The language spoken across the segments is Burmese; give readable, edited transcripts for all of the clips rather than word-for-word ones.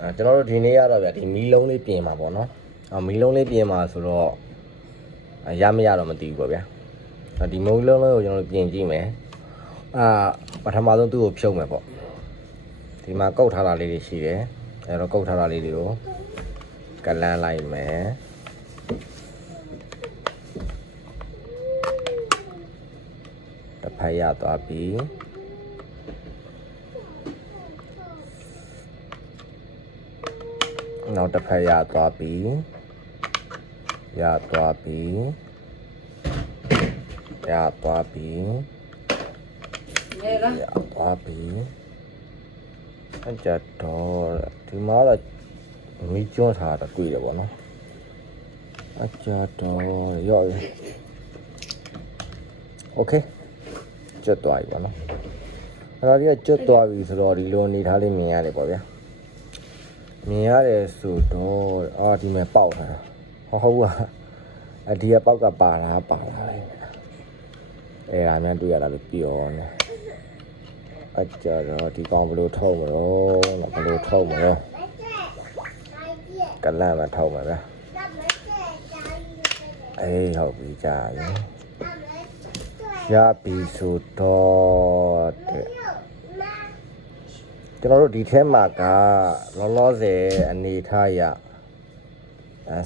ကျွန်တော်တို့ဒီနေ့ရတော့ဗျာဒီမီးလုံးလေးပြင်မှာပေါ့နော်မီးလုံးလေးပြင်မှာဆိုတော့ရမရတော့မသိဘူးပေါ့ဗျာဒီမီးလုံးလေးကိုကျွန်တော်တို့ပြင်ကြည့်မယ်ပထမဆုံးသူ့ကိုဖြုတ်မယ်ပေါ့ဒီမှာကုတ်ထားတာလေးတွေရှိတယ်အဲ့တော့ကုတ်ထားတာလေးတွေကိုကလန်းလိုက်မယ်တစ်ဖက်ရသွားပြီနောက်တစ်ဖက်ရသွားပြီရသွားပြီရသွားပြီရသွားပြီအကြတော့ဒီမှာတော့မီးကျွန်းထားတာတွေ့တယ်ပေါ့နော်အကြတော့ရော့ပြီโอเคကျွတ်သွားပြီပေါ့နော်အဲ့တော့ဒီကကျွတ်သွားပြီဆိုတော့ဒီလိုအနေထားလေးမြင်ရတယ်ပေါ့ဗျာမြင်ရတယ်ဆိုတော့ဒီမှာပေါက်ထားတာဟုတ်ကဒီကပေါက်ကပါလာလေအဲ့ဒါမှတွေ့ရတာလို့ပြောနေအကြတော့ဒီကောင်ဘယ်လိုထုတ်မလို့ဘယ်လိုထုတ်မလို့ကလန့်မထုတ်မှာဗျာအေးဟုတ်ပြီကြာပြီရပြီဆိုတော့ကျွန်တော်တို့ဒီထဲမှာကလောလောဆယ်အနေထားရ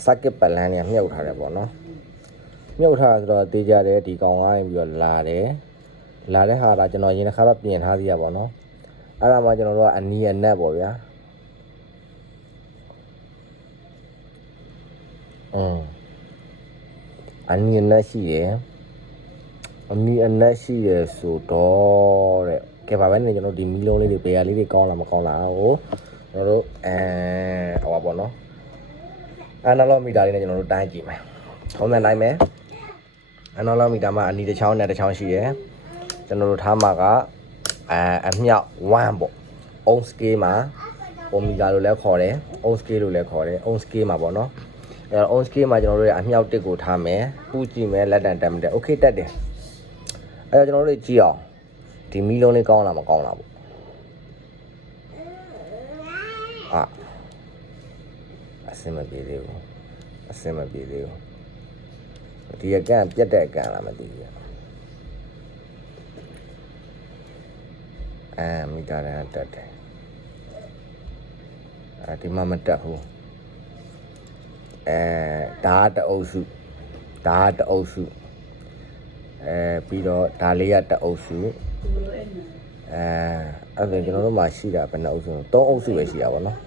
စက်ကစ်ပလန်เนี่ยမြုပ်ထားတယ်ပေါ့နော်မြုပ်ထားဆိုတော့တေးကြတယ်ဒီကောင်ကနေပြီးတော့လာတဲ့ဟာဒါကျွန်တော်ရင်တစ်ခါတော့ပြင်ထားသေးရပေါ့နော်အဲ့ဒါမှကျွန်တော်တို့ကအနီးအနက်ပေါ့ဗျာအနီးအနက်ရှိတယ်အနီးအနက်ရှိရဆိုတော့တဲ့ကဲပါပဲနေကျွန်တော်ဒီမီလုံးလေးတွေပေရလေးတွေကောင်းလားမကောင်းလားဟိုကျွန်တော်တို့ဟောပါပေါ့နော်အနာလောမီတာလေးနဲ့ကျွန်တော်တို့တိုင်းကြည့်မယ်ထုံးစံတိုင်းမယ်အနာလောမီတာမှာအနီးတစ်ချောင်းနဲ့တစ်ချောင်းရှိတယ်ကျွန်တော်တို့ထားမှာကအမြောက်1ပေါ့ on scale မှာ omega လို့လည်းခေါ်တယ် on scale လို့လည်းခေါ်တယ် on scale မှာပေါ့နော်အဲ on scale မှာကျွန်တော်တို့ရဲ့အမြောက်1ကိုထားမယ်ပူကြည့်မယ်လက်တံတက်မယ် okay တက်တယ်အဲတော့ကျွန်တော်တို့ကြည့်အောင်ဒီမီလုံးလေးကောင်းလားမကောင်းလားပေါ့အစင်မပြေသေးဘူးဒီအကန်ပြတ်တဲ့အကန်လားမသိဘူးမိတာရန်တက်တယ်ဒီမှာမတက်ဘူးဒါတအုပ်စုပြီးတော့ဒါလေးကတအုပ်စုအဲ့ဒါကျွန်တော်တို့မှာရှိတာဘယ်နှအုပ်စုလဲ3အုပ်စုပဲရှိတာပေါ့နော်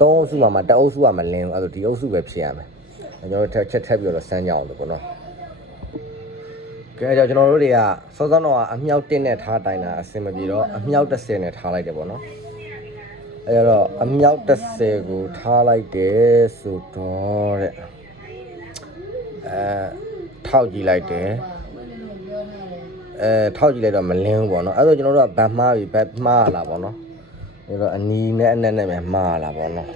3အုပ်စုမှာတအုပ်စုကမလင်းဘူးအဲ့ဒါဒီအုပ်စုပဲဖြစ်ရမယ်ကျွန်တော်တို့ချက်ထပ်ပြီးတော့စမ်းကြအောင်လို့ပေါ့နော်ကဲကြောင့်ကျွန်တော်တို့တွေကစောစောတော့အမြောက်1နဲ့ထားတိုင်းတာအဆင်မပြေတော့အမြောက်10နဲ့ထားလိုက်တယ်ပေါ့နော်အဲ့တော့အမြောက်10ကိုထားလိုက်တယ်ဆိုတော့တဲ့ထောက်ကြည့်လိုက်တယ်ထောက်ကြည့်လိုက်တော့မလင်းဘူးပေါ့နော်အဲ့တော့ကျွန်တော်တို့ကဗတ်မှားပြီဗတ်မှားလာပေါ့နော်အဲ့တော့အနီးနဲ့အနက်နဲ့ပဲမှားလာပေါ့နော်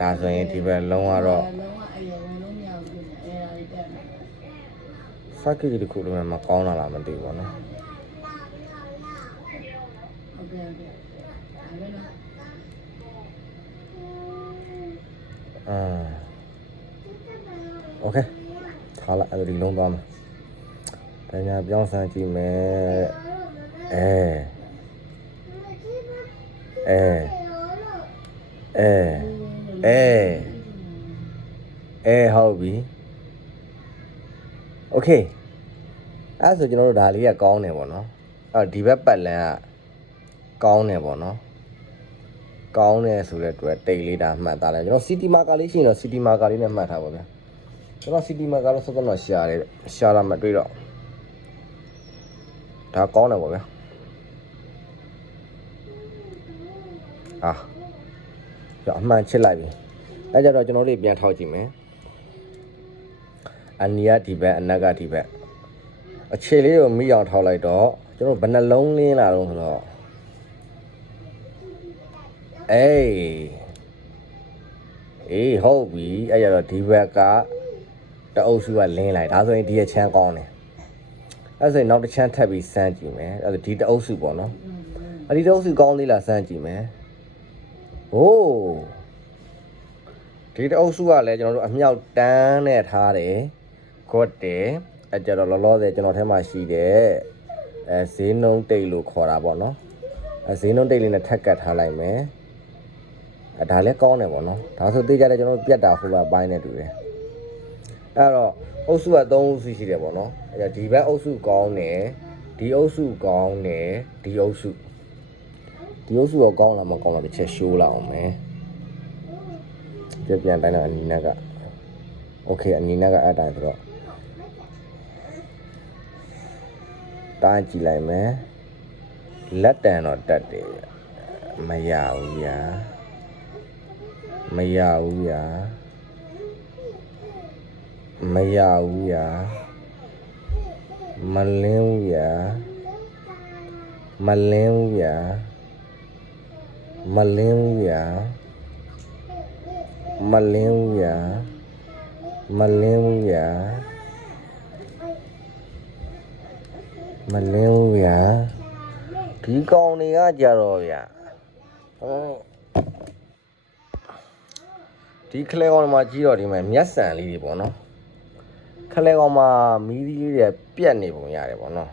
ဒါဆိုရင်ဒီဘက်လုံးကတော့စက်ကကြီးတစ်ခုလုံးမကောင်းလာမသိဘူးပေါ့နော်โอเคထားလိုက်အဲ့ဒီလုံးသွားမယ်တညာပြောင်းဆန်းကြည့်မယ်ဟုတ်ပြီโอเคအဲ့ဆိုကျွန်တော်တို့ဒါလေးကကောင်းတယ်ပေါ့နော်အဲ့ဒီဘက်ပတ်လန်ကကောင်းတယ်ပေါ့နော်ကောင်းတယ်ဆိုတဲ့အတွက်တိတ်လေးဒါမှတ်သားလိုက်ကျွန်တော် city marker လေးရှိရင်တော့ city marker လေးနဲ့မှတ်ထားပါဗျာကျွန်တော် city marker လို့ဆိုတော့ရှာတာမတွေ့တော့ဒါကောင်းတယ်ပေါ့ဗျာအမှန်ချစ်လိုက်ပြီအဲကြတော့ကျွန်တော်တို့ပြန်ထောက်ကြည့်မယ်အနီးကဒီဘက်အနက်ကဒီဘက်အခြေလေးကိုမိအောင်ထောက်လိုက်တော့ကျွန်တော်ဘယ်နှလုံးလင်းလာတော့ဆိုတော့ဟုတ်ပြီအဲ့ကြတော့ဒီဘက်ကတအုပ်စုကလင်းလိုက်ဒါဆိုရင်ဒီရဲ့ချမ်းကောင်းတယ်အဲ့ဆိုရင်နောက်တစ်ချမ်းထပ်ပြီးစမ်းကြည့်မယ်အဲ့ဒါဒီတအုပ်စုပေါ့နော် အဲ့ဒီတော့စုကောင်းသေးလားစမ်းကြည့်မယ်ဟိုးဒီတော့စုကလည်းကျွန်တော်တို့အမြောက်တန်းနဲ့ထားတယ်ခွတ်တယ်အဲ့ကြတော့လောလောဆယ်ကျွန်တော်ထဲမှာရှိတယ်ဈေးနှုန်းတိတ်လို့ခေါ်တာပေါ့နော်ဈေးနှုန်းတိတ်လေးနဲ့ထက်ကတ်ထားလိုက်မယ်ဒါလည်းကောင်းတယ်ပေါ့နော်ဒါဆိုသိကြတယ်ကျွန်တော်တို့ပြတ်တာဟိုဘက်ပိုင်းနဲ့တူတယ်အဲ့တော့အုပ်စုက3အုပ်စုရှိတယ်ပေါ့နော်အဲ့ဒီဘက်အုပ်စုကောင်းတယ်ဒီအုပ်စုကောင်းတယ်ဒီအုပ်စုကကောင်းလားမကောင်းလားတစ်ချက်ရှိုးလောက်အောင်မယ်ပြန်တိုင်းတော့အနီးနားကโอเคအနီးနားကအဲ့တိုင်းဆိုတော့တိုင်းကြည့်လိုက်မယ်လက်တန်တော့တက်တယ်မရဘူးဗျာမလင်းဘူးဗျာမလင်းဘူးဗျာမလင်းဘူးဗျာမလင်းဘူးဗျာမလင်းဘူးဗျာမလင်းဘူးဗျာမလင်းဘူးဗျာဒီကောင်တွေကကြတော့ဗျာဒီခလဲကောင်မှာကြီးတော့ဒီမှာမျက်စံလေးတွေပေါ့နော်ခလဲကောင်မှာမီးသီးလေးတွေပြက်နေပုံရတယ်ပေါ့နော်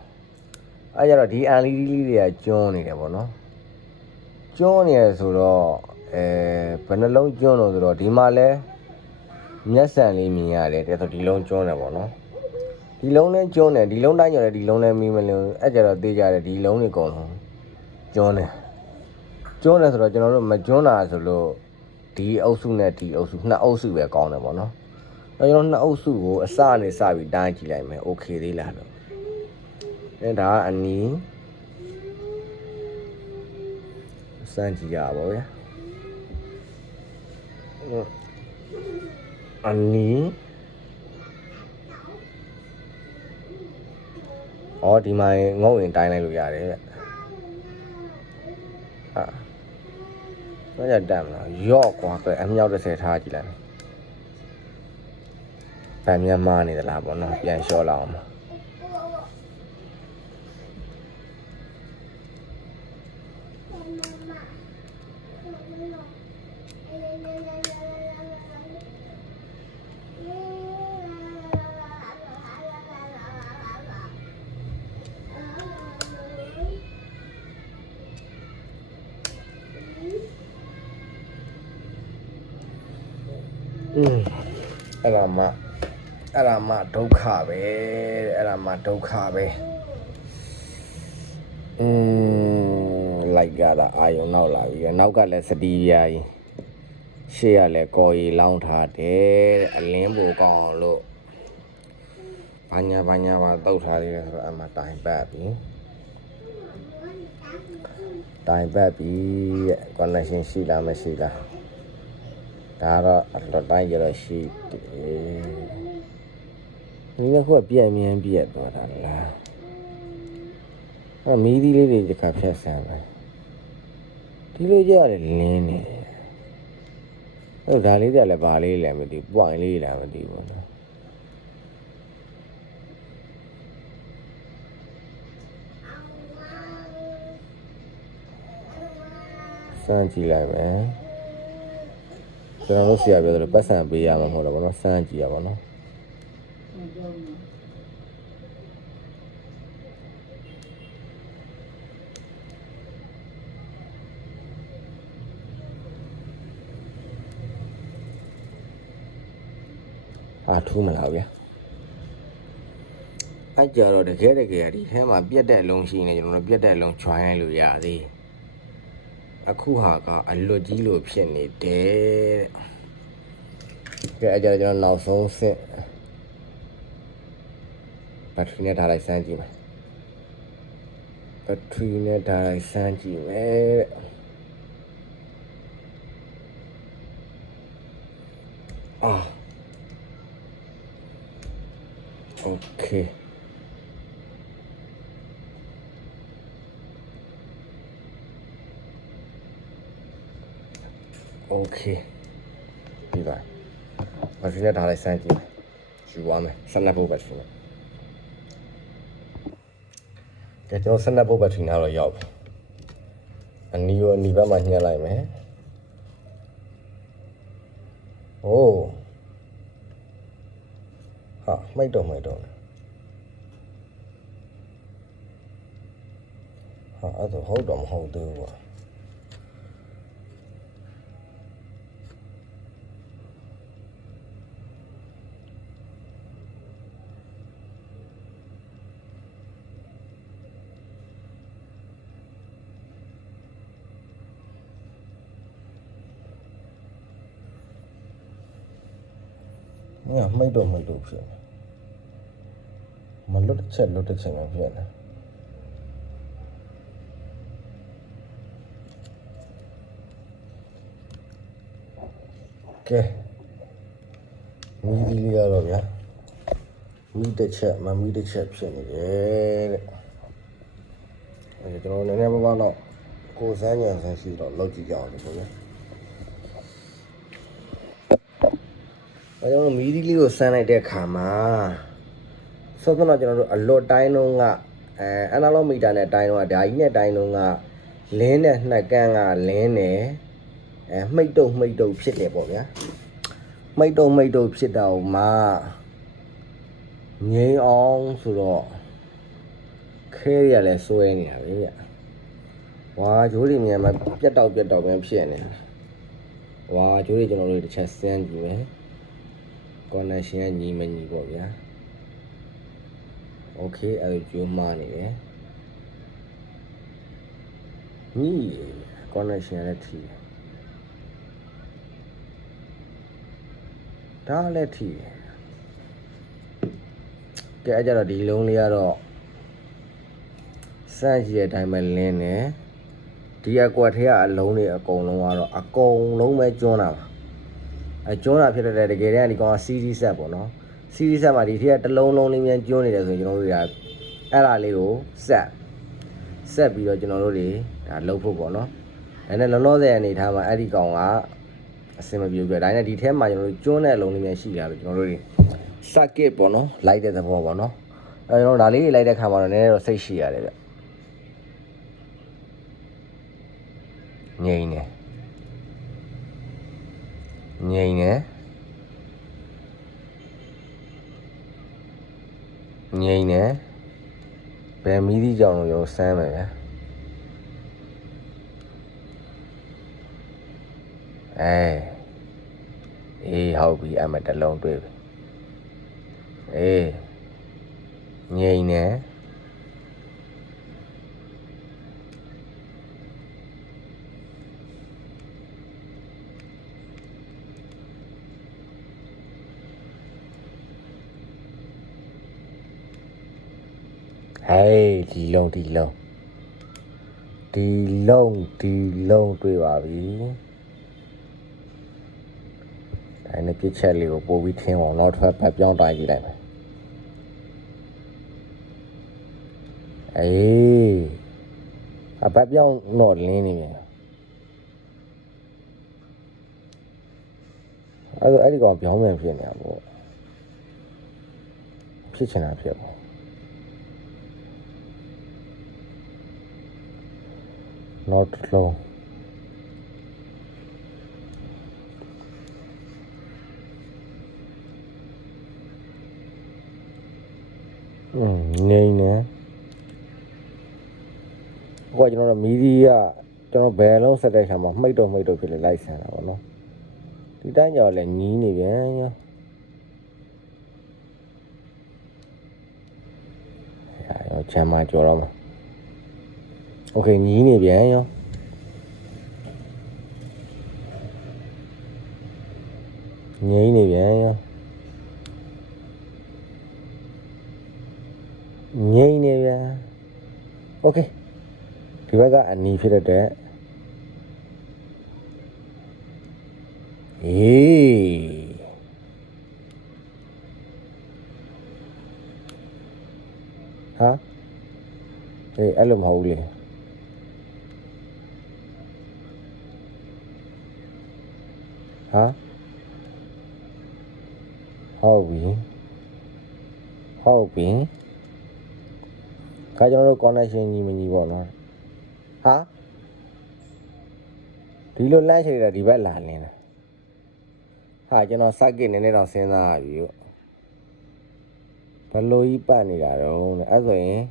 အဲကြတော့ဒီအန်လီလေးတွေကကျွန်းနေတယ်ပေါ့နော်ကျွန်းနေရဆိုတော့ဘယ်နှလုံးကျွန်းလို့ဆိုတော့ဒီမှာလဲမျက်စံလေးမြင်ရတယ်တဲ့ဆိုဒီလုံးကျွန်းတယ်ပေါ့နော်ဒီလုံးနဲ့ကျွန်းတယ်ဒီလုံးတိုင်းကျော်တယ်ဒီလုံးနဲ့မီးမလင်းအဲကြတော့သိကြတယ်ဒီလုံးတွေကုန်လုံးကျွန်းတယ်ဆိုတော့ကျွန်တော်တို့မကျွန်းတာဆိုလို့ဒီအုပ်စုနဲ့ဒီအုပ်စုနှစ်အုပ်စုပဲကောင်းတယ်ပေါ့နော်အဲကျွန်တော်နှစ်အုပ်စုကိုအစနဲ့စပြီးတိုင်းကြည့်လိုက်မယ်โอเคသေးလားလို့ဒါကအနီးစမ်းကြည့်ရပါဗျာအနီးဒီမှာငုံရင်တိုင်းလိုက်လို့ရတယ်ဗျတော့တက်မလားရော့ကွာပဲအမြောက်30ထားကြည့်လိုက်ဗန်မြန်မာနေသလားပေါ့နော်ပြန်လျှော့လောက်အောင်အဲ့ဒါမှဒုက္ခပဲလိုက်ကြတာအာယုံနောက်လာပြီနောက်ကလည်းစတီးပြားကြီးရှေ့ကလည်းကော်ရီလောင်းထားတယ်အလင်းပူကောင်းလို့ဘာညာပါတုတ်ထားသေးတယ်ဆိုတော့အမှတိုင်ပတ်ပြီတဲ့ connection ရှိလားမရှိလားဒါတော့အတော်တိုင်းကြတော့ရှိတယ်ဒီကခုကပြက်မြန်းပြက်သွားတာလားမီးသီးလေးတွေတစ်ခါဖြတ်ဆန်းပဲဒီလိုကြရတယ်လင်းနေဒါလေးကြလည်းဘာလေးလဲမသိပွိုင်လေးလားမသိဘူးနော်စမ်းကြည့်လိုက်မယ်ကျွန်တော်တို့ဆရာပြောတယ်ပတ်စံပေးရမှာမဟုတ်တော့ဘောနော်စမ်းကြည့်ရပါတော့ထူးမလားဗျာအဲ့ကြတော့တကယ်ဒီထဲမှာပြက်တဲ့အလုံးရှိနေကျွန်တော်တို့ပြက်တဲ့အလုံး join လို့ရသေးအခုဟာကအလွတ်ကြီးလို့ဖြစ်နေတယ်ကဲအဲ့ကြတော့ကျွန်တော်နောက်ဆုံးစစ်ဘက်ထရီနဲ့ထားလိုက်စမ်းကြည့်မယ်ဘက်ထရီနဲ့ထားလိုက်စမ်းကြည့်မယ်โอเคပြီးပါဘက်ထရီနဲ့ထားလိုက်စမ်းကြည့်မယ်ယူပါမယ်12 volt ဘက်ထရီနဲ့ကဲကျွန်တော်12 volt ဘက်ထရီနဲ့တော့ရောက်ပြီ အနီရောအနီဘက်မှာညှက်လိုက်မယ်โอ้ဟာမိတ်တော့ဟာအဲ့ဒါဟုတ်တော့မဟုတ်သေးဘူးကွာမိတ်တော့ဖြစ်မလွတ်တစ်ချက်ပဲဖြစ်နေကဲမီးဒီလေးရတော့ဗျာမီးတစ်ချက်ဖြစ်နေတယ်တဲ့အဲကျွန်တော်နည်းနည်းပါးတော့ကိုစမ်းညံစမ်းရှိတော့လောက်ကြည့်ကြအောင်လို့ပေါ့ဗျာအဲကျွန်တော်မီးဒီလေးကိုစမ်းလိုက်တဲ့အခါမှာစောစောတော့ကျွန်တော်တို့အလွတ်တိုင်းလုံးကအနာလောမီတာနဲ့တိုင်းလုံးကဒါကြီးနဲ့တိုင်းလုံးကလင်းနဲ့နှက်ကန်းကလင်းနေမိတ်တုတ်ဖြစ်တယ်ပေါ့ဗျာမိတ်တုတ်ဖြစ်တော့မှငိမ့်အောင်ဆိုတော့ခဲရလဲစွဲနေတာပဲဗျဝါဂျိုးတွေမြန်မှာပြတ်တော့ပဲဖြစ်နေဝါဂျိုးတွေကျွန်တော်တို့တစ်ချက်စမ်းကြည့်မယ် connection ကညီမညီပေါ့ဗျာ okay အဲ့ဒါကျိုးမှားနေတယ်ညီ connection လည်းထိဒါလည်းထိကဲအဲ့ကြတော့ဒီလုံးလေးကတော့စမ်းကြည့်တဲ့အတိုင်းပဲလင်းနေဒီအကွက်ထဲကအလုံးတွေအကုန်လုံးကတော့အကုန်လုံးပဲကျွန်းတာပါကျွန်းတာဖြစ်တဲ့တကယ်တမ်းဒီကောင်က series set ပေါ့နော် series set မှာဒီထက်ကတစ်လုံးလုံးလေးမြန်ကျွန်းနေတယ်ဆိုရင်ကျွန်တော်တို့ကအဲ့ဒါလေးကိုဆက်ပြီးတော့ကျွန်တော်တို့တွေဒါလှုပ်ဖို့ပေါ့နော်ဒါနဲ့လောလောဆယ်အနေထားမှာအဲ့ဒီကောင်ကအဆင်မပြေဘူးပြဒါနဲ့ဒီထဲမှာကျွန်တော်တို့ကျွန်းတဲ့အလုံးလေးမြန်ရှိလာလို့ကျွန်တော်တို့တွေ circuit ပေါ့နော်လိုက်တဲ့သဘောပေါ့နော်အဲ့ကျွန်တော်ဒါလေးတွေလိုက်တဲ့ခါမှာတော့နည်းနည်းတော့စိတ်ရှိရတယ်ဗျငိမ့်နေဘယ်မီးဒီကြောင်လို့ရောစမ်းမယ်ဗျာအေးဟုတ်ပြီအမတလုံးတွေ့ပြီအေးငိမ့်နေဟေးဒီလုံးတွေ့ပါပြီဒါနဲ့ပြစ်ချက်လေးကိုပို့ပြီးထင်းအောင်နောက်ထပ်ဖက်ပြောင်းတိုင်းကြည့်လိုက်မယ်အေးအဖက်ပြောင်းတော့လင်းနေပြန်အဲ့ဒီကောင်ပြောင်းပြန်ဖြစ်နေတာပေါ့ဖြစ်ချင်တာဖြစ်ပေါ့နောက်တစ်လုံးနေနေဟိုကကျွန်တော်တို့မီဒီယာကျွန်တော်ဘယ်လုံးဆက်တဲ့ခါမှာမိတ်တော့ဖြစ်လေလိုက်ဆန်တာပေါ့နော်ဒီတိုင်းကြော်လည်းညီးနေပြန်ရောချမ်းမကြော်တော့မှာโอเคညီးနေပြန်ရောငိမ့်နေပြန်ရောငိမ့်နေပြန်โอเคဒီဘက်ကအနီဖြစ်တဲ့အေးဟာအေးအဲ့လိုမဟုတ်လေဟာဟုတ်ပြီခါကျွန်တော်တို့ connection ညီမညီပေါ့နော်ဟာ ဒီလိုလမ်းချေတာဒီဘက်လာနေတာဟာကျွန်တော်စက်ကနည်းနည်းတော့စဉ်းစားရပြီဘလို့ကြီးပတ်နေတာတော့အဲ့ဆိုရင်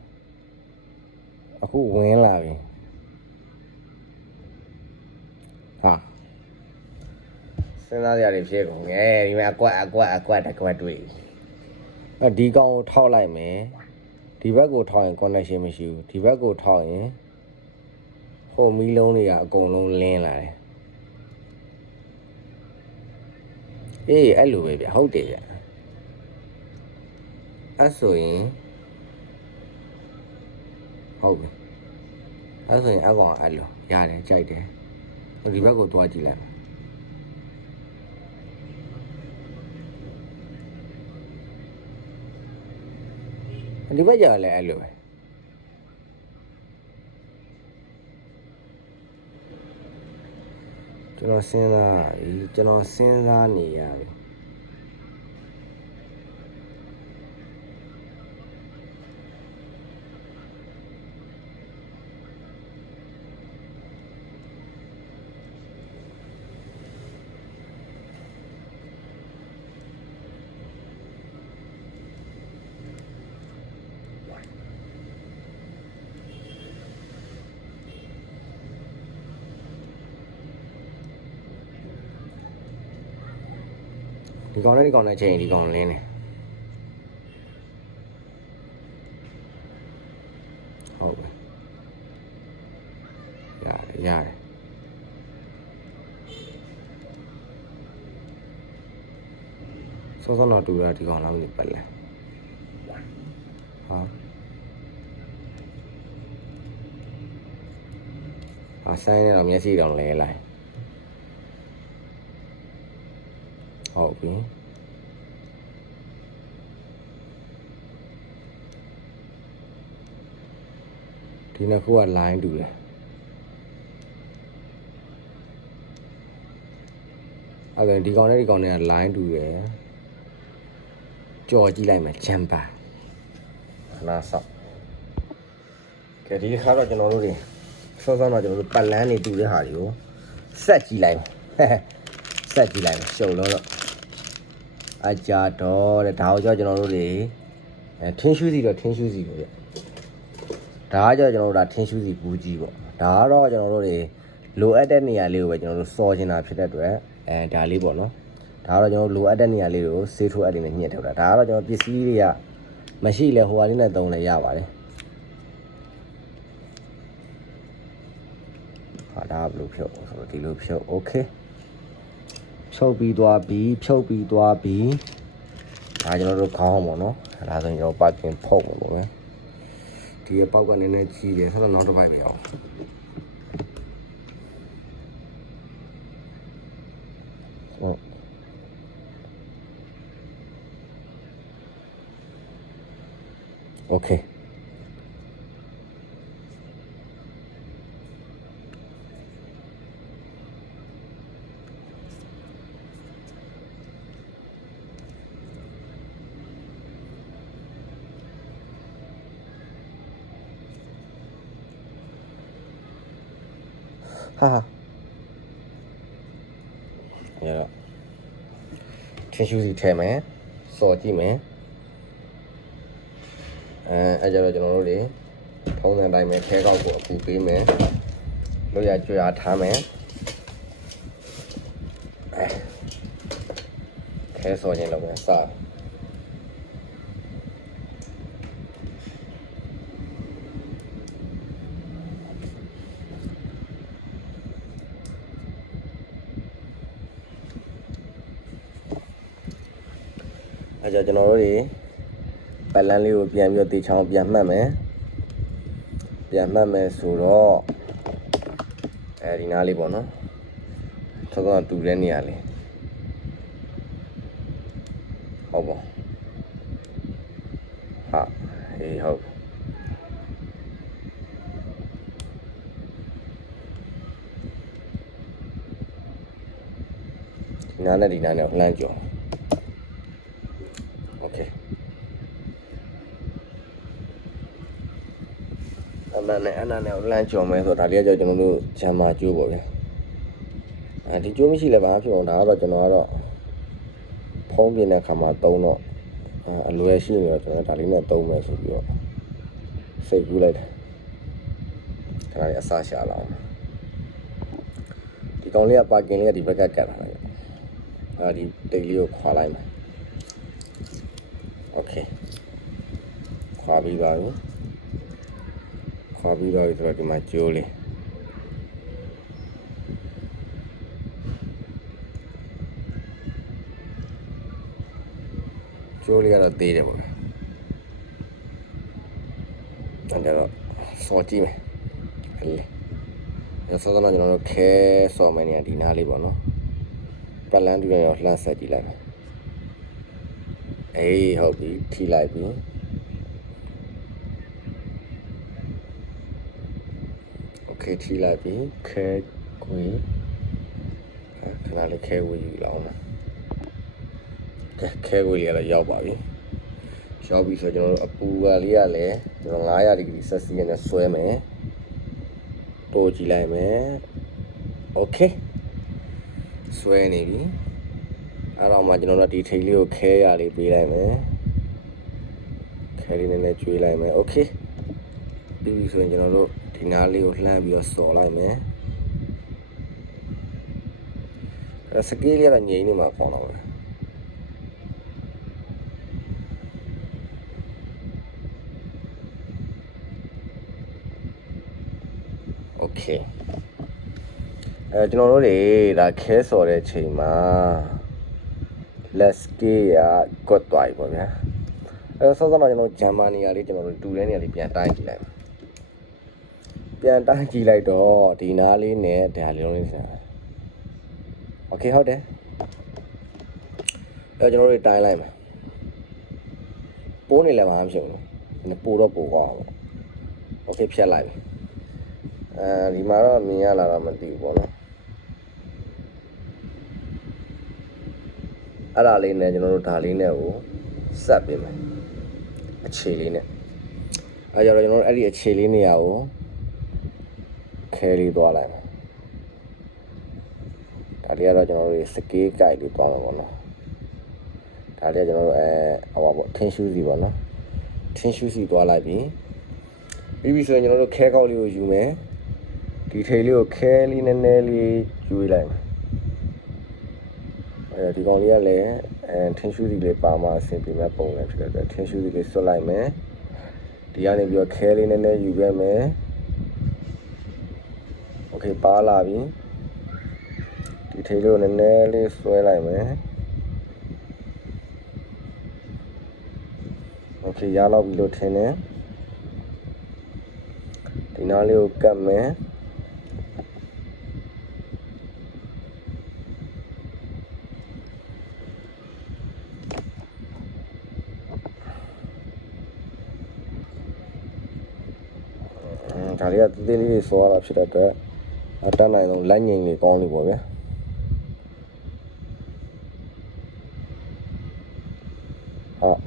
အခုဝင်လာပြီဟာစဉ်းစားရတွေဖြစ်ကုန်ငယ်ဒီမှာအကွက်တစ်ကွက်တွေ့ဒီကောင်ကိုထောက်လိုက်မယ်ဒီဘက်ကိုထောက်ရင် connection မရှိဘူးဒီဘက်ကိုထောက်ရင်ဟိုမီးလုံးတွေကအကုန်လုံးလင်းလာတယ်အေးအဲ့လိုပဲဗျဟုတ်တယ်ဗျအဲ့ဆိုရင်ဟုတ်ပြီအဲ့ဆိုရင်အကောင်အဲ့လိုရတယ်ကြိုက်တယ်ဒီဘက်ကိုတွားကြည့်လိုက်ဒီဘက်ကြလည်းအဲ့လိုပဲကျွန်တော်စဉ်းစားနေရပြီဒီကောင်နဲ့ချိန်ဒီကောင်လင်းတယ်ဟုတ်ပဲရတယ်စောစောတော့တူတာဒီကောင်လားမသိပတ်လဲဟာဆိုင်နေတော့မျက်စိတောင်လဲလိုက်ဟုတ်ပြီဒီနှစ်ခုက line တူတယ်အဲ့ဒါဒီကောင်နဲ့က line တူတယ်ကြော်ကြည့်လိုက်မယ်ဂျမ်ပါနာဆော့ကဲဒီခါတော့ကျွန်တော်တို့တွေစောစောတော့ကျွန်တော်တို့ပတ်လန်းနေတူတဲ့ဟာတွေကိုဆက်ကြည့်လိုက်ဆက်ကြည့်လိုက်ရှုပ်လို့အကြတော့တဲ့ဒါကိုကြောကျွန်တော်တို့တွေထင်းရှူးစီတော့ထင်းရှူးစီပဲဗျဒါကကြောကျွန်တော်တို့ဒါထင်းရှူးစီဘူးကြီးပေါ့ဒါကတော့ကျွန်တော်တို့တွေလိုအပ်တဲ့နေရာလေးကိုပဲကျွန်တော်တို့စော်ချင်တာဖြစ်တဲ့အတွက်ဒါလေးပေါ့နော်ဒါကတော့ကျွန်တော်လိုအပ်တဲ့နေရာလေးကိုဆေးထိုးအပ်နေနဲ့ညှစ်ထုတ်တာဒါကတော့ကျွန်တော်ပစ္စည်းတွေကမရှိလဲဟိုဟာလေးနဲ့သုံးလဲရပါတယ်ဟာဒါဘယ်လိုဖြုတ်ဆိုတော့ဒီလိုဖြုတ်โอเคဖြုတ်ပြီးသွားပြီဒါကျွန်တော်တို့ခေါင်းပေါ့နော်ဒါဆိုရင်ကျွန်တော်ပါကင်ဖုတ်ပေါ့ပဲဒီရဲ့ပေါက်ကနည်းနည်းကြီးတယ်ဆိုတော့နောက်တစ်ပိုက်ပဲအောင်โอเคဟာရတော့ထင်းရှူးစီထဲမယ်စော်ကြည့်မယ်အဲ့ကြတော့ကျွန်တော်တို့တွေထုံးစံတိုင်းပဲခဲကောက်ကိုအပူပေးမယ်လို့ရကြွားထားမယ်ခဲစော်ခြင်းတော့ပဲစအဲ့ကြကျွန်တော်တို့တွေပတ်လန်းလေးကိုပြန်ပြီးတော့တေချောင်းပြန်မှတ်မယ်ဆိုတော့ဒီနားလေးပေါ့နော်သောသောတူတဲ့နေရာလေးဟုတ်ပါဟာဟေးဟုတ်ဒီနားနဲ့လှမ်းကြော်โอเคအနာနဲ့လှမ်းကြော်မယ်ဆိုတော့ဒါလေးကကျွန်တော်တို့ဂျမ်မာကျိုးပေါ့ဗျာ ဒီကျိုးမရှိလည်းဘာဖြစ်အောင်ဒါကတော့ကျွန်တော်ကတော့ဖုံးပြတဲ့ခါမှာသုံးတော့အလွယ်ရှိနေတော့ကျွန်တော်ဒါလေးနဲ့သုံးမယ်ဆိုပြီးတော့စိတ်ကူးလိုက်တယ်ခဏလေးအစားရှာလာအောင်ဒီကောင်လေးကပါကင်လေးကဒီဘက်ကကတ်လာတယ်ဒီတိတ်လေးကိုခွာလိုက်မယ်โอเคခွာပြီးပါပြီခွာပြီးတော့ဆိုတော့ဒီမှာကျိုးလေးကျိုးလေးကတော့သေးတယ်ပေါ့ဗျာအဲ့တော့စော်ကြည့်မယ်အဲ့ဆောတော့ကျွန်တော်တို့ခဲစော်မယ်နေရာဒီနားလေးပေါ့နော်ပတ်လန်းတူရရောလှမ်းဆက်ကြည့်လိုက်မယ်အေးဟုတ်ပြီထိလိုက်ပြီโอเคထိလိုက်ပြီခဲခွေခဏလေးခဲဝေးယူလောက်နော်ခဲခွေးလေးကတော့ရောက်ပါပြီရောက်ပြီဆိုကျွန်တော်တို့အပူကလေးကလည်းကျွန်တော်900ဒီဂရီဆက်စီနဲ့ဆွဲမယ်တိုးကြည့်လိုက်မယ်โอเคဆွဲနေပြီအဲ့တော့မှကျွန်တော်တို့ဒီထိတ်လေးကိုခဲရလေးပေးလိုက်မယ်ခဲလေးနည်းနည်းကျွေးလိုက်မယ်โอเคပြီးပြီဆိုရင်ကျွန်တော်တို့ဒီနားလေးကိုလှမ်းပြီးတော့စော်လိုက်မယ်အဲ့စကေးလေးကတော့ငြိမ်နေမှာပေါ့တော့โอเคကျွန်တော်တို့တွေဒါခဲစော်တဲ့ချိန်မှာ let's get ကွတ်သွားပြီပေါ့ဗျာဆောစောမှာကျွန်တော်ဂျာမနီကလေးကျွန်တော်တို့တူတဲ့နေရာလေးပြန်တိုင်းကြည့်လိုက်တော့ဒီနားလေးနဲ့ဒါလေးလုံးလေးစမ်းโอเคဟုတ်တယ်ကျွန်တော်တို့တိုင်းလိုက်မယ်ပိုးနေလည်းမအားဖြစ်ဘူးပိုးတော့ပိုးကောင်းအောင်โอเคဖြတ်လိုက်ပြီဒီမှာတော့မြင်ရလာတော့မသိဘူးပေါ့နော်အဲ့ဒါလေးနဲ့ကျွန်တော်တို့ဒါလေးနဲ့ကိုဆက်ပေးမယ်အခြေလေးနဲ့အဲ့ကြတော့ကျွန်တော်တို့အဲ့ဒီအခြေလေးနေရာကိုခဲလေးသွားလိုက်မယ်ဒါလေးကတော့ကျွန်တော်တို့စကေးကြိုက်လေးသွားမှာပေါ့နော်ဒါလေးကကျွန်တော်တို့ဟောပါပေါ့ထင်းရှူးစီပေါ့နော်ထင်းရှူးစီသွားလိုက်ပြီဆိုရင်ကျွန်တော်တို့ခဲကောက်လေးကိုယူမယ်ဒီထိတ်လေးကိုခဲလေးနည်းနည်းလေးကျွေးလိုက်မယ်ဒီကောင်လေးကလည်းထင်းရှူးစီလေးပါမှအဆင်ပြေမဲ့ပုံနဲ့ဖြစ်တဲ့အတွက်ထင်းရှူးစီလေးဆွတ်လိုက်မယ်ဒီကနေပြီးတော့ခဲလေးနည်းနည်းယူခဲ့မယ်โอเคပါလာပြီဒီထိတ်လေးကိုနည်းနည်းလေးဆွဲလိုက်မယ်โอเคရတော့ပြီလို့ထင်တယ်ဒီနားလေးကိုကတ်မယ်ဒါလေးကတေးသေးလေးဆောရတာဖြစ်တဲ့အတွက်အတန်းနိုင်ဆုံးလက်ငိမ်လေးကောင်းလေးပေါ့ဗျာ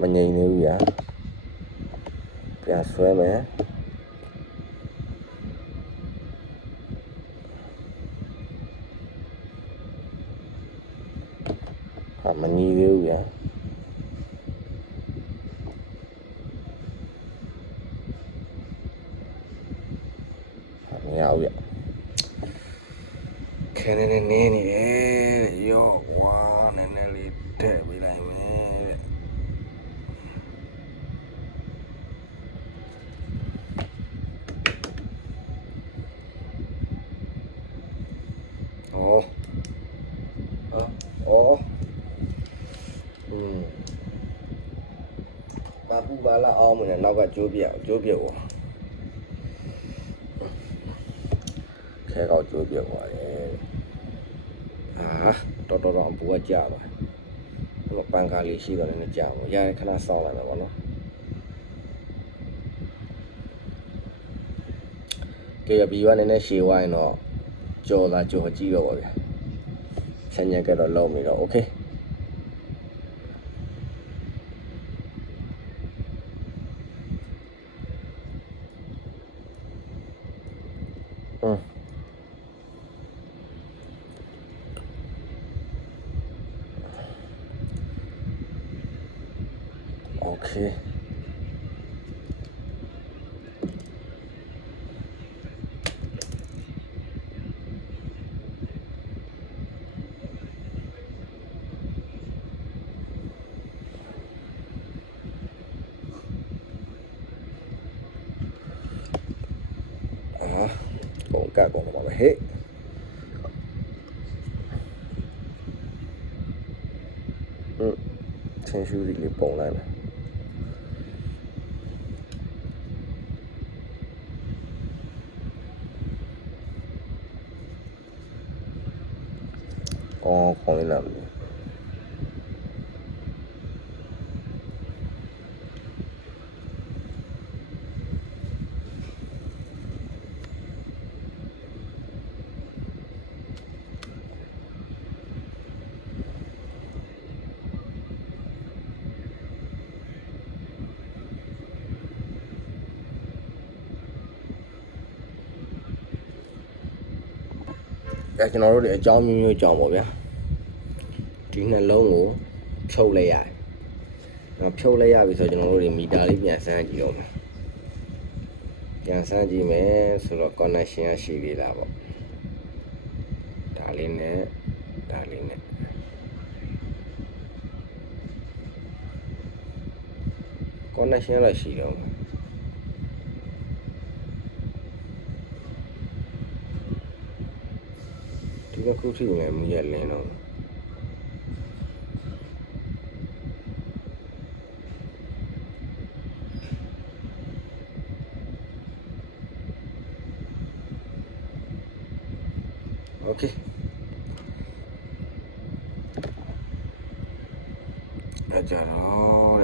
မငိမ်နေဘူးဗျာပြန်ဆွဲမယ်မညီသေးဘူးဗျာမရဘူးဗျခဲနေနေနေတယ်ရောဝါနည်းနည်းလေးထည့်ပေးလိုက်မယ်တဲ့ဘာပူပါလာအောင်မနဲ့နောက်ကကျိုးပြုတ်ခဲကောက်ကျိုးပြုတ်သွားတယ်တော်အပူကကြာသွားတယ်ပန်ကားလေးရှိတော့လည်းကြာပါရခဏစောင်းလိုက်မယ်ပေါ့နော်ကဲပြီးသွားနည်းနည်းရှည်သွားရင်တော့ကြော်ကြည့်တော့ပါဗျာဆန်ညက်ကတော့လုံးပြီတော့โอเค Okay. Còn cả còn mà hết. Trên siêu thị bông này này. Còn đi làm gì? Cái cho nó để cho như cho một bé. Chính là lâu ngủ phâu lấy à. Nó phâu lấy à bây giờ cho nó để mì đá lấy nhà sang gì không? Nhà sang gì mẹ số là con này xin xí đi là bộ. Đá lên nè, đá lên nè. Con này xin là xí đâu. Thì nó cứ thì này mới dậy lên nó. Ok. Giờ đó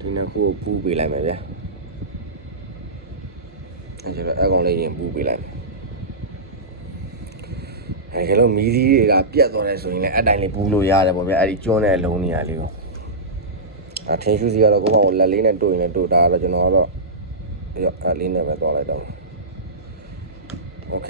thì nó khu pu bị lại mày biết. Giờ đó con này nhìn pu bị lại. Cái lo mì gì là biết rồi này rồi này, ở đây này pu lo ya đấy, bởi vì ở đây chỗ này lâu này liền. Thiên su gì đó cũng bảo là lấy này tôi đã cho nó đó. Lấy này phải to lại đâu. Ok.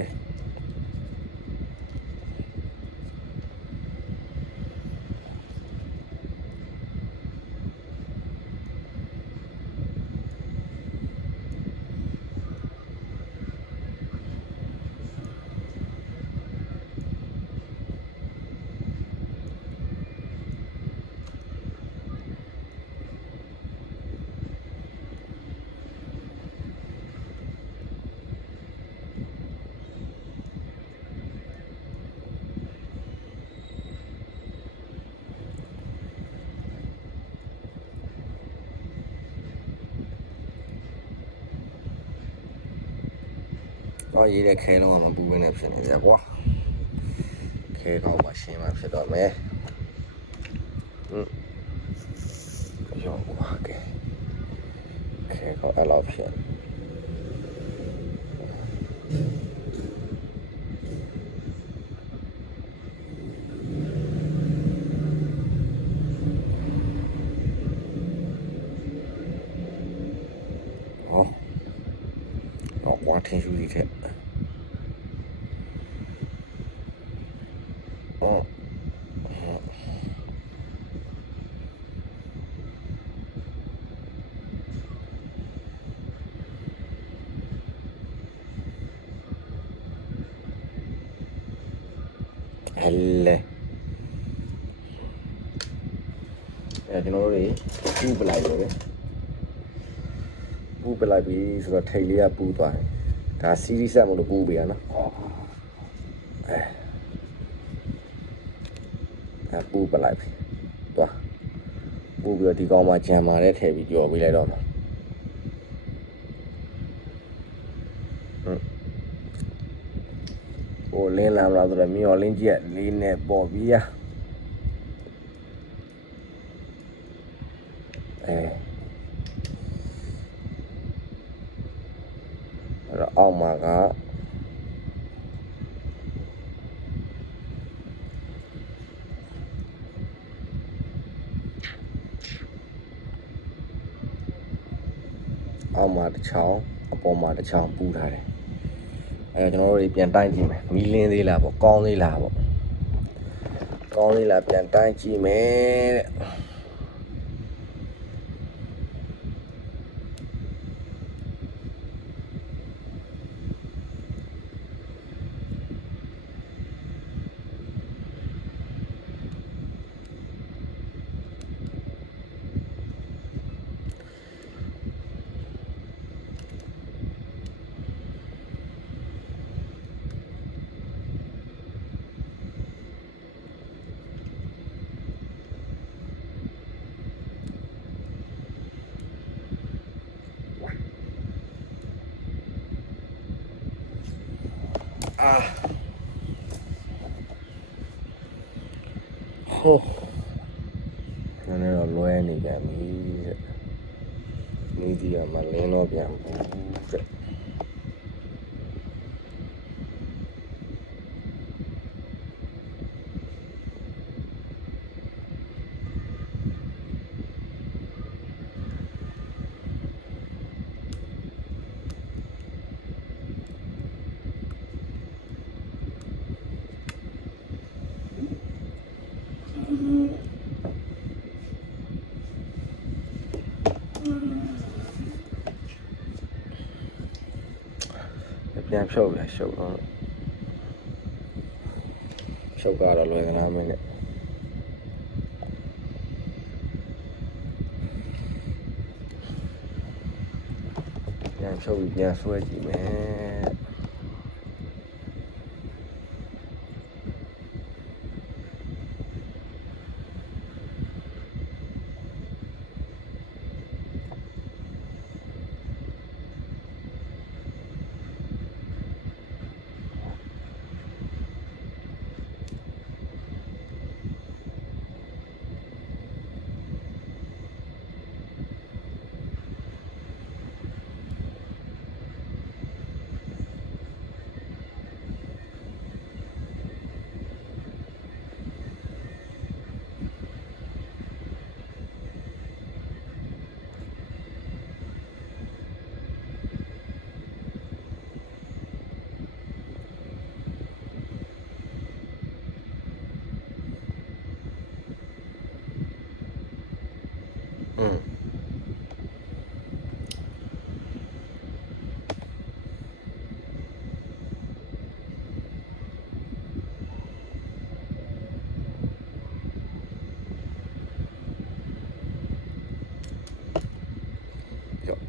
Có gì để khai nó mà bù bên này phải này quá. Khai không mà xem mà phải đợi mẹ. Yo quá kìa. Khai không ai lọp chuyện. Nó quá thiên su gì thế. Helle. Thì nó đi pu lại rồi đấy. Pu lại vì rồi thầy lia pu toàn. Cả series một đồ pu bìa nó. Pu lại toàn. Pu bìa thì con mà chèm mà đấy thầy bị dọa bị lại đó mà. Lên làm nào rồi mi lên chuyện lên nè bỏ bia. Rồi ông mà có ông mà cháu ông mà cháu pu ra đây. Cho nó điပြန်တိုင်းကြည့်မယ်မီးလင်းသေးလားပေါ့ကောင်းသေးလားပေါ့ကောင်းသေးလားပြန်တိုင်းကြည့်မယ်တဲ့ ဟုတ်နည်းနည်းတော့လွဲနေပြန်ပြီတဲ့နေဒီကမှလင်းတော့ပြန်ဘူးတဲ့ပြန်ဖြုတ်ရရှုပ်တော့ရှုပ်ကတော့လွယ်ကနာမင်းနဲ့ပြန်ဖြုတ်ပြီးပြန်ဆွဲကြည့်မယ်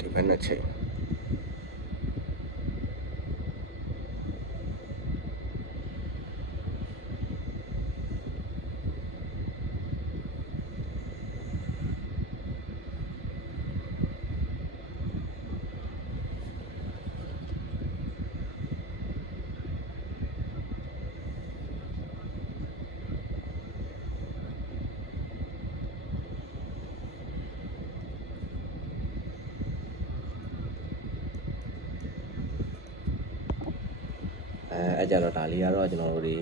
ဒီဘက်နဲ့ချိန်အဲ့ကြတော့ဒါလေးကတော့ကျွန်တော်တို့တွေ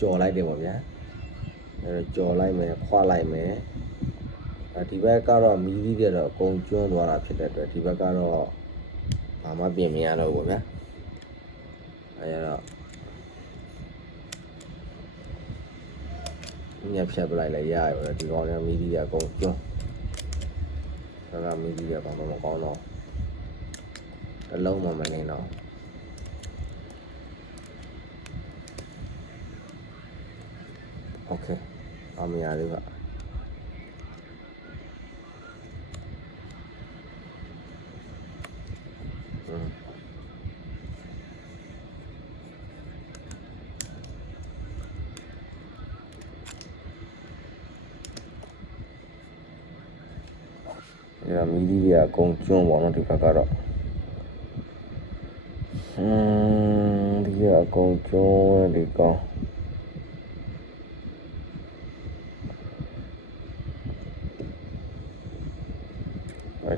ကြော်လိုက်တယ်ပေါ့ဗျာအဲ့တော့ကြော်လိုက်မယ်ခွာလိုက်မယ်ဒီဘက်ကတော့မီးသီးတွေတော့အကုန်ကျွန်းသွားတာဖြစ်တဲ့အတွက်ဒီဘက်ကတော့ဘာမှပြင်မရတော့ဘူးဗျာအဲ့တော့ညက်ဖြတ်ပလိုက်လဲရရပါတော့ဒီကောင်ကမီးသီးတွေအကုန်ကျွန်းဒါကမီးသီးတွေဘာမှမကောင်းတော့တလုံးမှမလင်းတော့โอเคเอาไม่ยาเลยว่ะဒီကမီးကြီးကအကုန်ကျွန်းပေါ့နော်ဒီဘက်ကတော့ဒီကအကုန်ကျွန်းဒီကောင်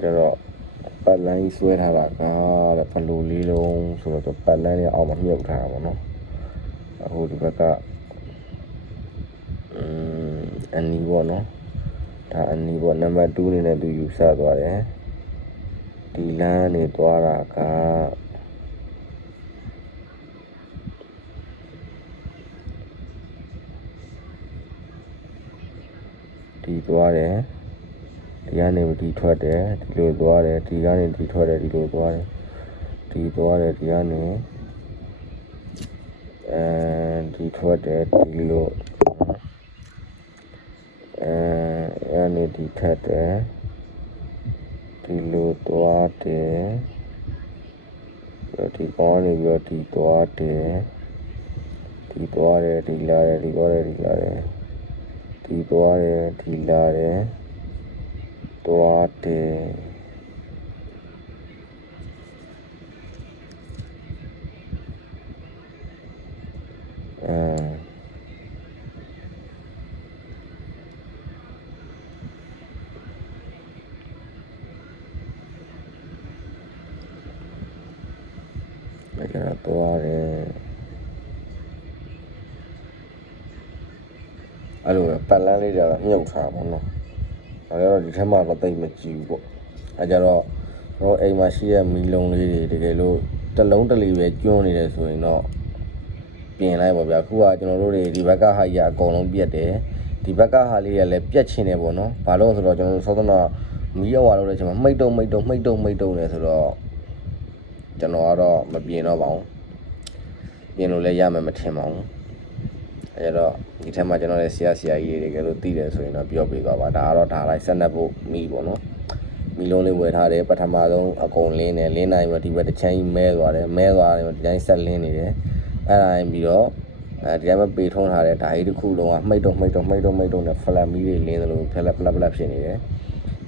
ကျတော့ပတ်လန်းကြီးဆွဲထားတာကတဲ့ဘလူလေးလုံးဆိုတော့ပတ်လန်းလေးအောက်မှာမြုပ်ထားတာပေါ့နော်အခုဒီဘက်ကအနီးပေါ့နော်ဒါအနီးပေါ့နံပါတ်2အနေနဲ့သူယူဆသွားတယ်ဒီလမ်းနေသွားတာကဒီသွားတယ်ဒီကနေဒီထွက်တယ်ဒီလိုသွားတယ်ဒီကနေဒီထွက်တယ်ဒီလိုသွားတယ်ဒီသွားတယ်ဒီကနေဒီထွက်တယ်ဒီလိုအနေဒီထက်တယ်ဒီလိုသွားတယ်ဒီကောင်းနေပြီးတော့ဒီသွားတယ်ဒီသွားတယ်ဒီလာတယ်ဒီသွားတယ်ဒီလာတယ်ဒီသွားတယ်ဒီလာတယ်သွားတယ် ကျွန်တော်သွားတယ်အဲ့လိုပတ်လန်းလေးတော့မြုပ်ထားပါတော့ဒါကြတော့ဒီထက်မှတော့တိတ်မကြည့်ဘူးပေါ့အဲ့ကြတော့ကျွန်တော်အိမ်မှာရှိတဲ့မီလုံးလေးတွေတကယ်လို့တစ်လုံးတစ်လီပဲကျွန်းနေတယ်ဆိုရင်တော့ပြင်လိုက်ပါဗျာအခုကကျွန်တော်တို့တွေဒီဘက်ကဟာကြီးအကုန်လုံးပြက်တယ်ဒီဘက်ကဟာလေးကလည်းပြက်ချင်တယ်ပေါ့နော်ဘာလို့ဆိုတော့ကျွန်တော်တို့စောစောကမီးရွာလို့လည်းကျွန်တော်မှိတ်တုံနေဆိုတော့ကျွန်တော်ကတော့မပြင်တော့ပါဘူးပြင်လို့လည်းရမယ်မထင်ပါဘူးအဲတော့ဒီထက်မှကျွန်တော်လည်းဆရာကြီးတွေတကယ်လို့သိတယ်ဆိုရင်တော့ပြောပြပါပါဒါကတော့ဒါလိုက်ဆက်နှပ်ဖို့မီးပေါ့နော်မီးလုံးလေးဝယ်ထားတယ်ပထမဆုံးအကုန်လင်းတယ်လင်းနိုင်ပြီးဒီဘက်တစ်ချမ်းကြီးမဲသွားတယ်ဒီတိုင်းဆက်လင်းနေတယ်အဲ့ဒါရင်ပြီးတော့ဒီတိုင်းမှာပေထုံးထားတဲ့ဓာတ်ကြီးတစ်ခုလုံးကမှိတ်တုံနဲ့ဖလက်မီးတွေလင်းသလိုဖလက်ဖြစ်နေတယ်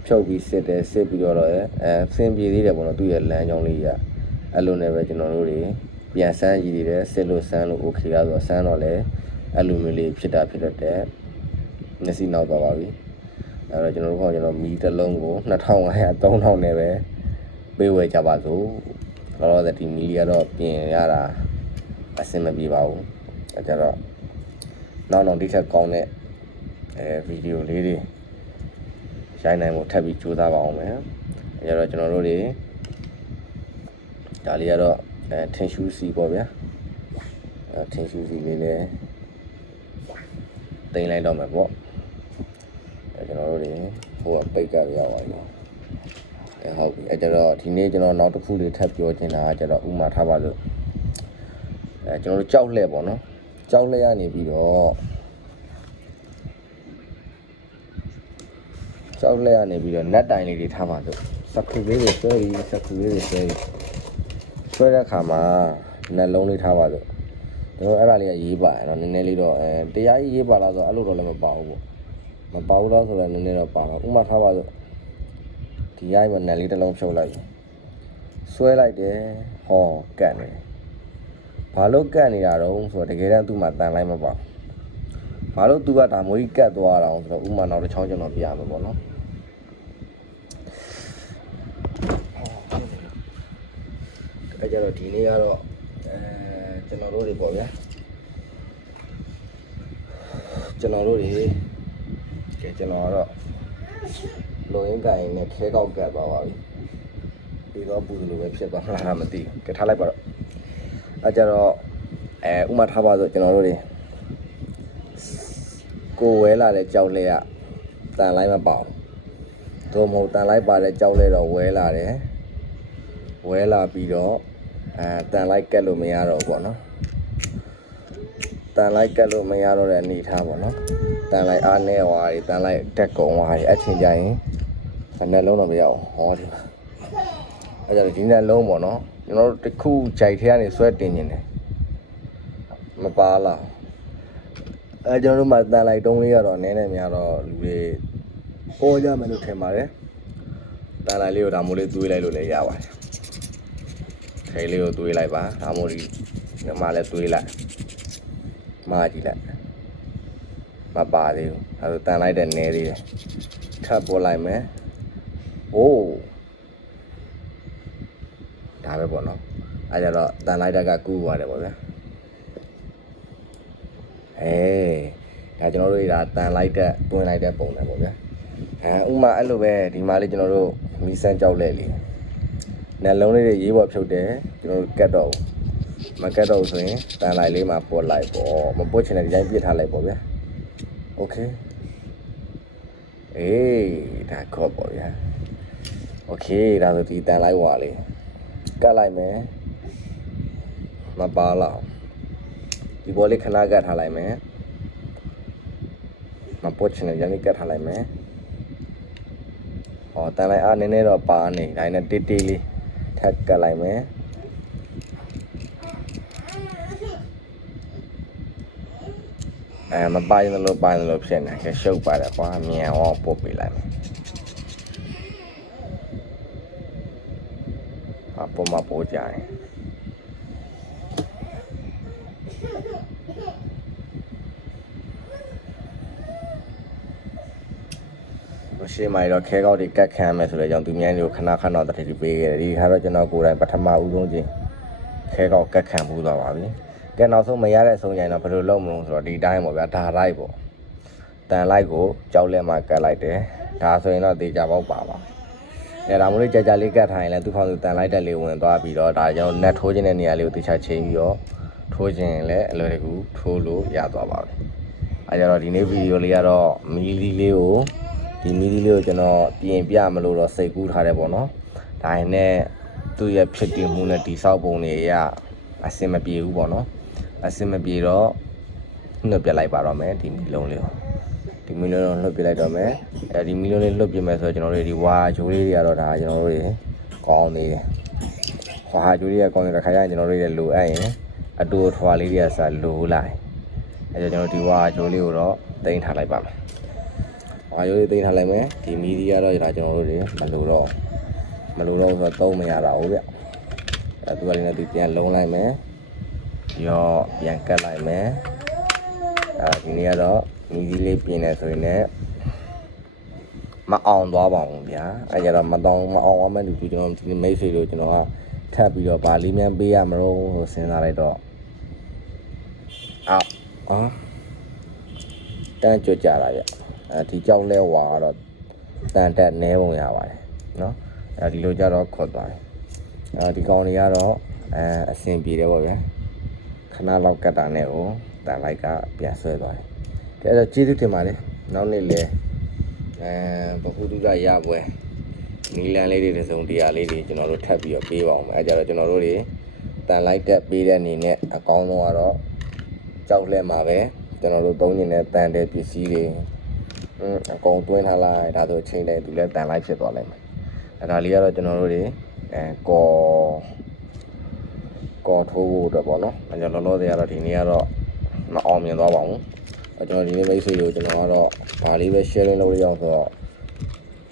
ဖြုတ်ပြီးစစ်ပြီးတော့ဆင်းပြေသေးတယ်ပေါ့နော်သူ့ရဲ့လမ်းကြောင်းလေးကအဲ့လိုနဲ့ပဲကျွန်တော်တို့တွေပြန်ဆန်းကြည့်သေးတယ်စစ်လို့ဆန်းလို့ okay လားဆိုတော့ဆန်းတော့လေအဲ့လိုမျိုးလေးဖြစ်တတ်တယ်မျက်စိနောက်သွားပါပြီအဲ့တော့ကျွန်တော်မီးတစ်လုံးကို2500 3000နဲ့ပဲပေးဝယ်ကြပါစို့တော့ဒီမီလီကတော့ပြင်ရတာအဆင်မပြေပါဘူးအဲကြတော့နောက်ဒီထက်ကောင်းတဲ့ဗီဒီယိုလေးတွေရိုက်နိုင်ဖို့ထပ်ပြီးကြိုးစားပါအောင်မယ်အဲကြတော့ကျွန်တော်တို့တွေဒါလေးကတော့ထင်ရှူးစီပေါ့ဗျာထင်ရှူးစီလေးလည်းတင်လိုက်တော့မယ်ပေါ့ကျွန်တော်တို့တွေဟိုကပိတ်ကရပါပြီဟုတ်ပြီအဲကြတော့ဒီနေ့ကျွန်တော်နောက်တစ်ခုလေးထပ်ပြောချင်တာကကျတော့ဥမာထားပါလို့ကျွန်တော်တို့ကြောက်လှဲ့ပေါ့နော်ကြောက်လှဲ့ရနေပြီးတော့နတ်တိုင်လေးတွေထားပါလို့စကူလေးတွေဆွဲတဲ့ခါမှာနက်လုံးလေးထားပါလို့ကျွန်တော်အဲ့ဒါလေးကရေးပါတယ်နော်နည်းနည်းလေးတော့တရားကြီးရေးပါလားဆိုတော့အဲ့လိုတော့လည်းမပါဘူးပေါ့မပါဘူးတော့ဆိုတော့နည်းနည်းတော့ပါတော့ဥမာထားပါလို့ဒီရိုက်မှာနက်လေးတစ်လုံးဖြုတ်လိုက်ဆွဲလိုက်တယ်ဟောကတ်နေဘာလို့ကတ်နေတာတော့ဆိုတော့တကယ်တမ်းသူ့မှာတန်လိုက်မပါဘာလို့သူကဒါမျိုးကြီးကတ်သွားတာဆိုတော့ဥမာနောက်တစ်ချောင်းကျွန်တော်ပြရမှာပေါ့နော်အဲကြတော့ဒီနေ့ကတော့ကျွန်တော်တို့တွေပေါ့ဗျာကျွန်တော်ကတော့လိုရင်းကင်နဲ့ခဲကောက်ကတ်သွားပါပြီပြီးတော့ပူလိုပဲဖြစ်သွားမှာမသိဘူးကထားလိုက်ပါတော့အဲကြတော့ဥမာထားပါဆိုကျွန်တော်တို့တွေကိုဝဲလာတဲ့ကြောက်လဲကတန်လိုက်မပေါအောင်တို့မဟုတ်တန်လိုက်ပါတဲ့ကြောက်လဲတော့ဝဲလာတယ်ဝဲလာပြီးတော့တန်လိုက်ကက်လို့မရတော့ဘူးပေါ့နော်တန်လိုက်ကက်လို့မရတော့တဲ့အနေထားပေါ့နော်တန်လိုက်အားနဲ့ဟွာတွေတန်လိုက်တက်ကုံဟွာတွေအချိန်ကြရင်နှလုံးတော့မရအောင်ဟောဒီအဲ့ဒါဒီနှလုံးပေါ့နော်ကျွန်တော်တို့တစ်ခုဂျိုက်ထဲကနေဆွဲတင်နေတယ်မပါလားကျွန်တော်တို့မှတန်လိုက်တုံးလေးကတော့နည်းနည်းများတော့လူတွေပေါ်ကြမယ်လို့ထင်ပါတယ်တန်လိုက်လေးကိုဒါမို့လေးသွေးလိုက်လို့လည်းရပါတယ်ခဲလေးကိုသွေးလိုက်ပါဒါမို့ဒီမှလည်းသွေးလိုက်မာကြည့်လိုက်မပါသေးဘူးအဲဒါတန်လိုက်တဲ့နည်းသေးတယ်ထပ်ပေါ်လိုက်မယ်ဟိုးဒါပဲပေါ့နော်အဲကြတော့တန်လိုက်တဲ့ကကူးသွားတယ်ပေါ့ဗျာဒါကျွန်တော်တို့ဒါတန်လိုက်တဲ့တွင်းလိုက်တဲ့ပုံစံပေါ့ဗျာဥမာအဲ့လိုပဲဒီမှာလေးကျွန်တော်တို့မီးစမ်းကြောက်လဲလေနှလုံးလေးတွေရေးပေါ်ဖြုတ်တယ်ကျွန်တော်တို့ကတ်တော့မကတ်တော့ဆိုရင်တန်လိုက်လေးမှာပေါ်လိုက်ပေါ့မပွတ်ချင်တဲ့ဒီတိုင်းပြစ်ထားလိုက်ပေါ့ဗျာโอเคဒါခေါ်ပေါ့ဗျာโอเคဒါဆိုဒီတန်လိုက်ဝါလေးကတ်လိုက်မယ်မပါလောက်ဒီဘောလေးခဏကတ်ထားလိုက်မယ်မပွတ်ချင်တဲ့ဒီတိုင်းကတ်ထားလိုက်မယ်တန်လိုက်အားနည်းနည်းတော့ပါနေဒါနဲ့တေးတေးလေးထပ်ကတ်လိုက်မယ်မပါရင်လို့ဖြစ်နေကဲရှုပ်ပါတယ်ကွာမြန်အောင်ပို့ပေးလိုက်မယ်ပို့ကြတယ် ရှေ့မှာတော့ခဲကောက်တွေကတ်ခံမယ်ဆိုတော့ကြောင့်သူများတွေကိုခဏခဏတတိပေးခဲ့တယ်ဒီခါတော့ကျွန်တော်ကိုယ်တိုင်ပထမဦးဆုံးချင်းခဲကောက်ကတ်ခံမှုသွားပါပြီကဲနောက်ဆုံးမရတဲ့အဆုံးရင်တော့ဘယ်လိုလုပ်မလို့ဆိုတော့ဒီတိုင်းပေါ့ဗျာဒါလိုက်ပေါ့တန်လိုက်ကိုကြောက်လက်မှာကတ်လိုက်တယ်ဒါဆိုရင်တော့တေချာပေါက်ပါပါအဲဒါမျိုးလေးကြာလေးကတ်ထားရင်လည်းသူ့ဖောင်သူတန်လိုက်တက်လေးဝင်သွားပြီးတော့ဒါကြောင့် net ထိုးခြင်းတဲ့နေရာလေးကိုတေချာချိန်ပြီးတော့ထိုးခြင်းလည်းအလွယ်တကူထိုးလို့ရသွားပါပြီအဲကြတော့ဒီနေ့ဗီဒီယိုလေးကတော့မီလီလေးကိုဒီမီလီလေးကိုကျွန်တော်ပြင်ပြမလို့တော့စိတ်ကူးထားတယ်ပေါ့နော်ဒါရင်နဲ့သူ့ရဲ့ဖြစ်တည်မှုနဲ့တိဆောက်ပုံတွေအဆင်မပြေဘူးပေါ့နော်အဆင်မပြေတော့နှုတ်ပြလိုက်ပါတော့မယ်ဒီမီလုံးလေးကိုဒီမီလုံးတော့နှုတ်ပြလိုက်တော့မယ်အဲဒီမီလုံးလေးလွတ်ပြမယ်ဆိုတော့ကျွန်တော်တို့ဒီဝါဂျိုးလေးတွေကတော့ဒါကျွန်တော်တို့တွေကောင်းနေတယ်ဝါဂျိုးလေးကကောင်းနေတဲ့ခါကျရင်ကျွန်တော်တို့တွေလိုအပ်ရင်အတူထွာလေးတွေကစလိုလိုက်အဲကြောင့်ကျွန်တော်ဒီဝါဂျိုးလေးကိုတော့တင်ထားလိုက်ပါမယ်ဝါဂျိုးလေးတင်ထားလိုက်မယ်ဒီမီဒီကတော့ဒါကျွန်တော်တို့တွေမလိုတော့ဆိုတော့သုံးမရတာဟုတ်ဗျအဲသူကလည်းဒီပြန်လုံးလိုက်မယ်ရောပြန်ကတ်လိုက်မယ်ဒီနေ့ကတော့မီဒီလေးပြင်နေဆိုရင်လည်းမအောင်သွားပါဘူးဗျာအဲကြတော့မအောင်အောင်မဲ့လူကျွန်တော်ဒီမိတ်ဆွေတို့ကျွန်တော်ကထပ်ပြီးတော့ဗာလေးမြန်ပေးရမလို့ဆိုစဉ်းစားလိုက်တော့တန်းကြွကြတာဗျဒီကြောက်လဲဝါကတော့တန်တက်နဲပုံရပါတယ်နော်ဒီလိုကြတော့ခေါ်သွားတယ်ဒီကောင်တွေကတော့အဆင်ပြေတယ်ပေါ့ဗျာခဏလောက်ကတ်တာနဲ့ကိုတန်လိုက်ကပြန်ဆွဲသွားတယ်အဲ့တော့ကျေးဇူးတင်ပါတယ်နောက်နေ့လေဘခုတုဒရပွဲနီလန်လေးတွေတစုံတရာလေးတွေကျွန်တော်တို့ထပ်ပြီးတော့ပေးပါအောင်အဲကြတော့ကျွန်တော်တို့တွေတန်လိုက်တက်ပေးတဲ့အနေနဲ့အကောင်းဆုံးကတော့ကြောက်လက်မှာပဲကျွန်တော်တို့သုံးနေတဲ့တန်တဲ့ပစ္စည်းတွေအကုန်တွင်းထားလိုက်ဒါဆိုချိန်တိုင်းသူလည်းတန်လိုက်ဖြစ်သွားလိမ့်မယ်အဲဒါလေးကတော့ကျွန်တော်တို့တွေကော်ထိုးဖို့အတွက်ပေါ့နော်အဲကြောင့်လောလောဆယ်ကတော့ဒီနေ့ကတော့မအောင်မြင်သွားပါဘူးကျွန်တော်ဒီနေ့မိတ်ဆွေတို့ကျွန်တော်ကတော့ဗာလေးပဲ sharing လုပ်ရအောင်ဆိုတော့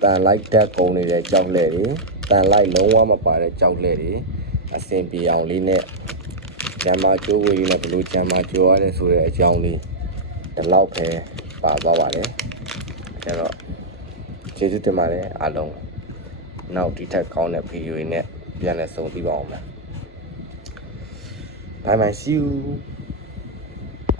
တန်လိုက်တက်ကုန်နေတဲ့ကြောက်လက်တွေတန်လိုက်လုံးဝမပါတဲ့ကြောက်လက်တွေအဆင်ပြေအောင်လေးနဲ့ဂျမ်မာကျိုးဝေးလေးနဲ့ဘလို့ဂျမ်မာကျိုးရတဲ့ဆိုတဲ့အကြောင်းလေးဒီလောက်ပဲပါသွားပါတယ်အဲ့တော့ကျေးဇူးတင်ပါတယ်အားလုံးနောက်ဒီထက်ကောင်းတဲ့ဗီဒီယိုတွေနဲ့ပြန်လည်ဆုံတွေ့ပါအောင်မယ် Bye bye see you